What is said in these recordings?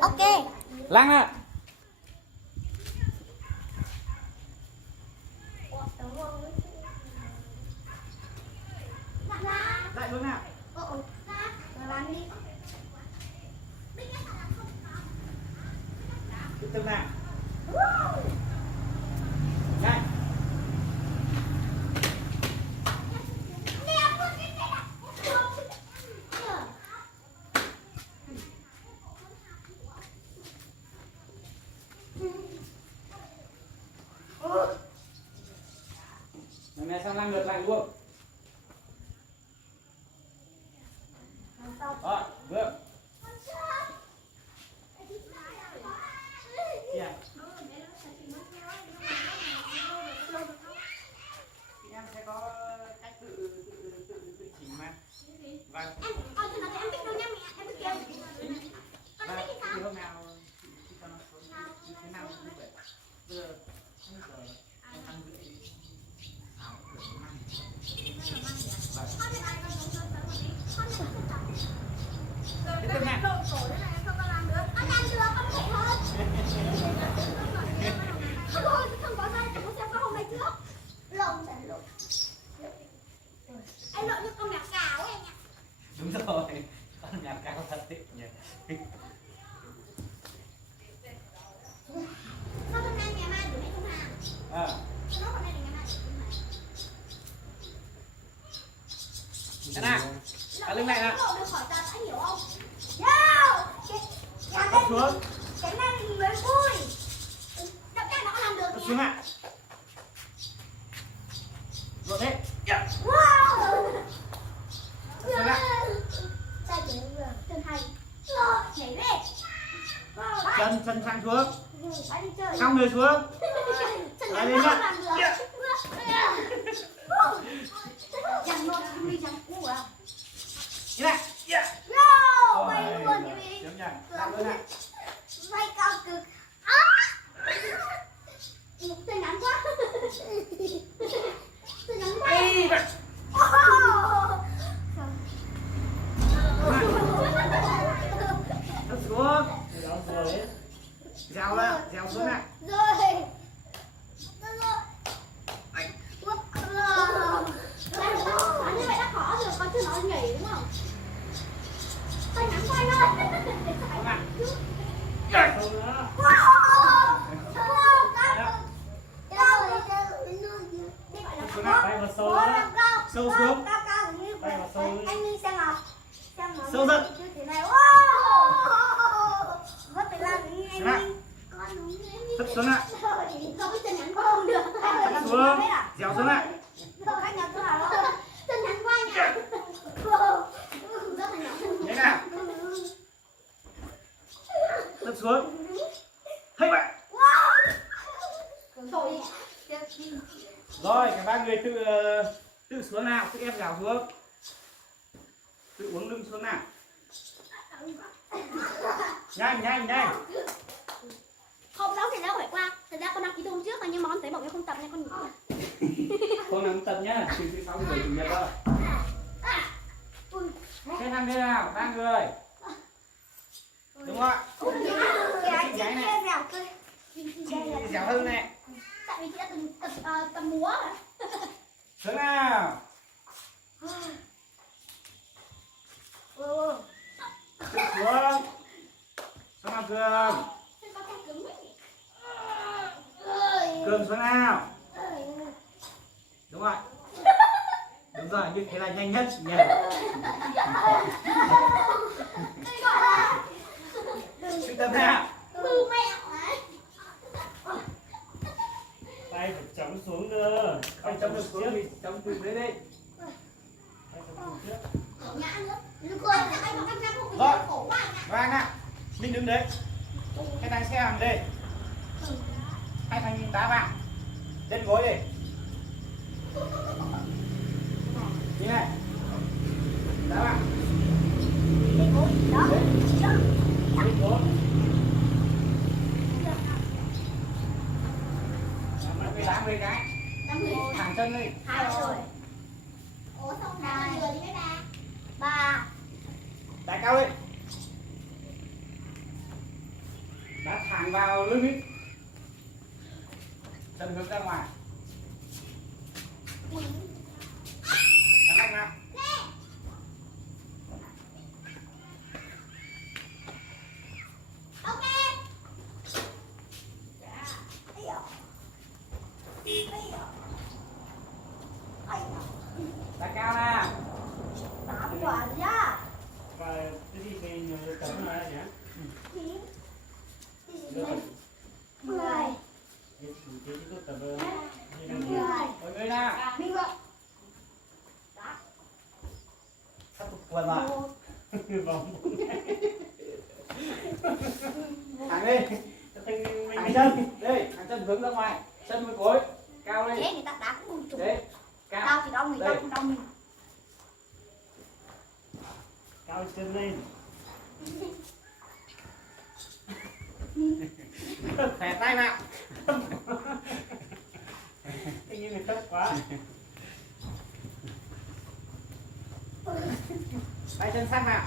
Ok. Lăng ạ. Lại luôn nào. Làm đi. Từ từ nào. Nhanh. Lần này sang lăng ngược lại luôn. Rồi, vâng. Kìa. Em sẽ có cách tự chỉnh mà. Vâng. Em biết đâu nha mẹ, em biết kêu. Vâng, thì hôm nào khi cho nó xuống thế nào như vậy. Bây giờ không giờ em ăn rưỡi ảo được năm. Vâng. Tiếp tục nha. Không có dây, chúng xem có hôm nay trước. Lộn. Anh lộn như con mèo cào ấy anh ạ. Đúng rồi, con mèo cao thật đấy nhỉ. Sao hôm nay ngày mai để mẹ không hàng? Nó hôm nay ngày mai để không hàng. Thế nào? Cả lưng này nè. Được khỏi ta đã hiểu không? Yo! Cấp xuống. Cái này mới vui. Đập cái nó làm được Cấp nhé. xuống ạ. Rồi đấy. Wow! Cấp xuống ạ. Đây chỉ vừa chân hay. Nhảy đi. Chân sang xuống. Phải đi chơi. Xong người xuống. Chân Lại nhảy lên nó ạ. làm được. Chẳng một đi chẳng cũ à. Như này. Yo! Quay luôn cái gì? Chấm nhảy. Làm luôn ạ. Quay cao cực. Tôi ngắn quá. Tôi ngắn quá. Ê, vậy. Cấp xuống. Dèo ạ. Dèo xuống ạ. Rồi. Anh. Như vậy đã khó rồi, con chưa nói nhảy đúng không? Tôi ngắn quay thôi. Không ạ. Xuống ạ. Tay vào sâu nữa. Sâu xuống. Tay vào sâu nữa. Anh đi xem nào. Sâu dần. Có thể làm Xuống ạ. Thấp xuống ạ. Không biết chân nhắn có không được. Thấp xuống. Dèo xuống ạ. Không anh nhắn xuống nào. Chân nhắn qua nhỉ. Thế nào. Thấp xuống. Hey bạn. Rồi, cả ba người tự xuống nào, tự ép gào xuống. Tự uống lưng xuống nào. Nhanh. Hôm đó thì đã phải qua. Thật ra con đăng ký hôm trước nhưng mà con thấy bảo em không tập nên con nghỉ. Không nắm tập nhá, từ thứ 6 người chủ nhật thôi. Thế thằng đây nào, ba người. Đúng không ạ? Chị gái này. Chị dẻo hơn này. Tại vì chị đã từng tập múa rồi. Xuống nào. Tự xuống. Xuống nào Cường. Cường xuống nào. Đúng rồi. Đúng rồi, như thế là nhanh nhất nhỉ. Trung tâm nào. Tay phải chống xuống nữa. Không chống được xuống thì chống từ dưới đi. Rồi, vàng ạ. Mình đứng đấy. Cái thằng xe hàng đây. Hai thằng đá vào. Lên gối đi. Như này. Đá vào. Lên gối. Mày 80 cái. Thẳng chân đi. Hai rồi. Ủa xong hai người đi mấy ba? Ba. Đá cao đi. thẳng vào lưng đi. Chân hướng ra ngoài. Nắm mạnh nào. Ok. Đặt cao nào. Tạm quả ra. Và cái gì thì nhờ tấm nó ra nhé. Được rồi. 10. Cái tốt tập đi 10. Mọi người nào. Mình vợ. Sắp quần mà. vòng. Thẳng đi. Thẳng chân. Đây, thẳng chân hướng ra ngoài. Chân với gối. Cao lên. Thế người ta đá cũng chụp. Đấy. Cao. Tao thì đau mình, tao không đau mình. Cao chân lên. Khỏe tay nào. Anh như này thấp quá. Tay chân sát nào.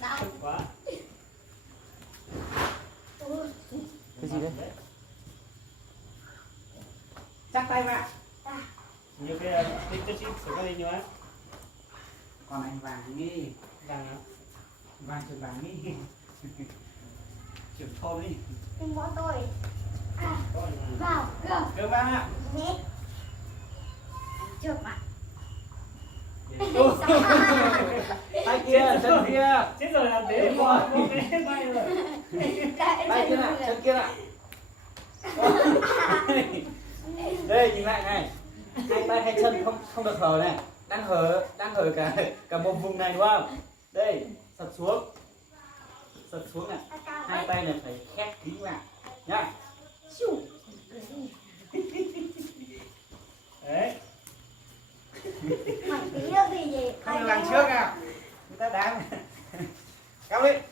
Đau. Thấp quá. Cái gì đấy? Chắc tay vào. Nhiều cái chất chip sẽ có đi nhớ. Còn anh vàng đi. Đang hả? Vàng trường vàng đi. Trưởng thôn đi. Đừng bỏ tôi. Có rồi mà. Vào, go. Được vàng ạ. Nhét. Chụp mà. Tay kia, chân kia. Chết rồi làm thế. Đúng rồi. Ok, bay rồi. Tay kia nào, chân kia nào. Đây nhìn lại này. Hai tay hai chân không được hở này. Đang hở cả một vùng này đúng không? Đây, sật xuống. Sật xuống này. Hai tay này phải khép kín vào nhá. Đấy. Mày tí đâu gì gì. Không được làm trước nào. Người ta đá. Cao lên.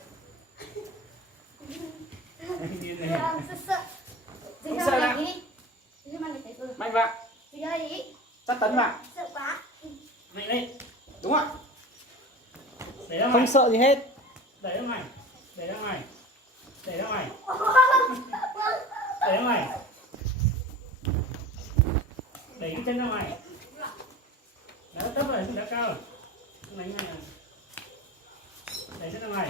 Như này. Sợ. Không sợ nào. Mạnh vào. Chắc tấn vào. Sợ quá. Mạnh lên. Đúng rồi. Để ra Không mày. sợ gì hết. Đẩy ra mày. Đẩy ra mày. Đẩy ra mày. Đẩy ra mày. Đẩy cái chân ra mày. Đá thấp rồi, đá cao rồi. Không đánh mày à. Đẩy chân ra mày.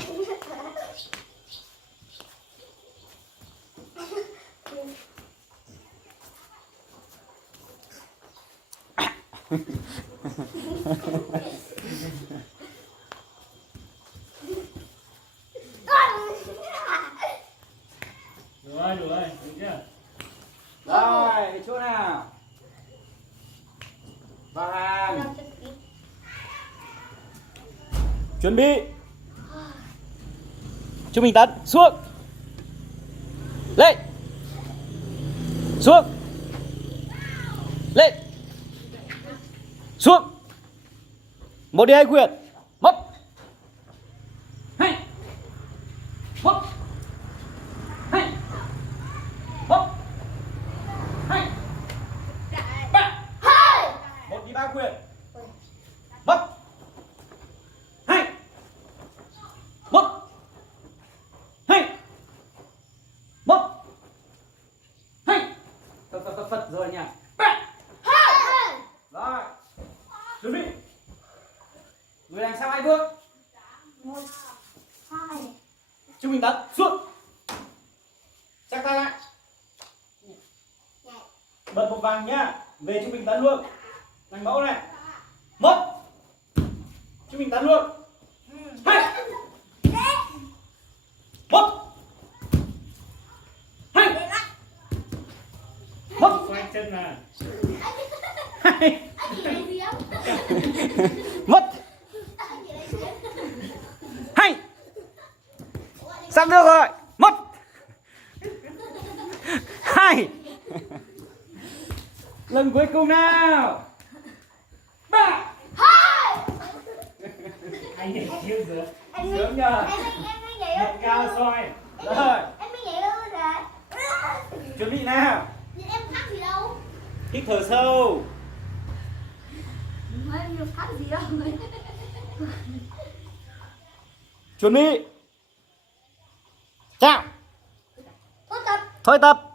Đủ rồi, đúng chưa? Rồi, đi chỗ nào? Vào hàng. Chuẩn bị. Trung Bình Tấn xuống. Lên. Xuống. Lên. Xuống. Một đi hai quyền. Mấp. Hay. Mấp. Hay. Mấp. Hay. Ba. Một đi ba quyền. Mấp. Hay. Mấp. Hay. Mấp. Hay. Phật rồi nhỉ. Ba. Rồi. Chuẩn bị. Người đằng sau 2 bước. 1, 2. Trung Bình Tấn xuống. Chắc tay lại. Bật một vàng nhá. Về Trung Bình Tấn luôn. Đánh mẫu này. Mất. Trung Bình Tấn luôn. Hay. Mất. Hay. Mất. Xoay chân mà. Hay. Mất. Hay. Sắp được rồi. Mất. Hay. Lần cuối cùng nào. 3. Anh nhảy khiêu giữa. Sướng nhờ. Nhảy cao xoay. Rồi. Em mới nhảy luôn rồi. Chuẩn bị nào. Em ăn gì đâu. Hít thở sâu. Mới nhiều phát gì đâu. Chuẩn bị. Chào. Tốt tập. Thôi tập.